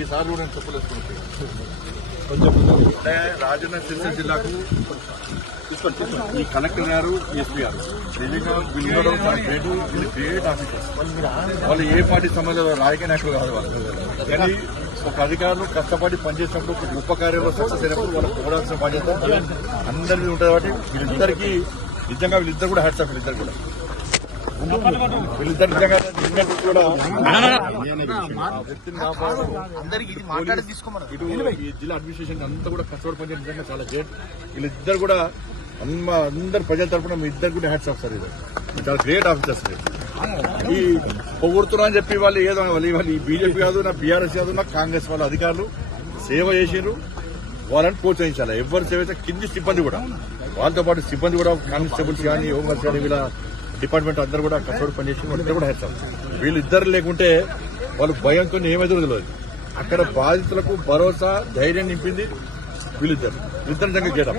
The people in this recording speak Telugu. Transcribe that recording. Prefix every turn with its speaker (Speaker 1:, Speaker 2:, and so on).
Speaker 1: ఈసారి కూడా నేను చెప్పలేసుకుంటున్నాను అంటే రాజన్న సిరిసిల్ల జిల్లాకు ఈ కలెక్టర్ గారు ఎస్పీ గారు. నిజంగా వీళ్ళు గ్రేట్ వీళ్ళు గ్రేట్ ఆఫీసర్స్. వాళ్ళు ఏ పార్టీ సంబంధం రాజకీయ నాయకులు కాదు వాళ్ళు. కానీ ఒక అధికారులు కష్టపడి పనిచేసినప్పుడు ఒక గొప్ప కార్యంలో సక్సెస్ అయినప్పుడు వాళ్ళకి పోరాల్సిన బాధ్యత అందరి మీద ఉంటుంది కాబట్టి వీళ్ళిద్దరికీ నిజంగా వీళ్ళిద్దరు కూడా హ్యాట్స్ ఆఫ్ వీళ్ళిద్దరు కూడా. ఈ జిల్లా అడ్మినిస్ట్రేషన్ అంతా కూడా కష్టపడి పనిచేయడం నిజంగా చాలా గ్రేట్ వీళ్ళిద్దరు కూడా అందరు ప్రజల తరపున మీ ఇద్దరు కూడా హ్యాట్స్ ఆఫ్ సార్ ఇది. చాలా గ్రేట్ ఆఫీసర్స్ ఈ పొగుడుతున్నా అని చెప్పి వాళ్ళు ఏదో వాళ్ళు వాళ్ళు ఈ బీజేపీ కాదు నా బీఆర్ఎస్ కాదు నా కాంగ్రెస్ వాళ్ళ అధికారులు సేవ చేసిండ్రు వాళ్ళని ప్రోత్సహించాలి. ఎవరు సేవ చేస్తే కింది సిబ్బంది కూడా. వాళ్ళతో పాటు సిబ్బంది కూడా కానిస్టేబుల్స్ కానీ హోంగార్డ్స్ కానీ వీళ్ళ డిపార్ట్మెంట్ అందరూ కూడా కష్టపడి పనిచేసి వాళ్ళిద్దరు కూడా హ్యాట్స్ వీళ్ళిద్దరు లేకుంటే వాళ్ళు భయంతో ఏమైతే తెలియదు అక్కడ బాధితులకు భరోసా ధైర్యం నింపింది వీళ్ళిద్దరు. వీళ్ళిద్దరు నిజంగా చేయడం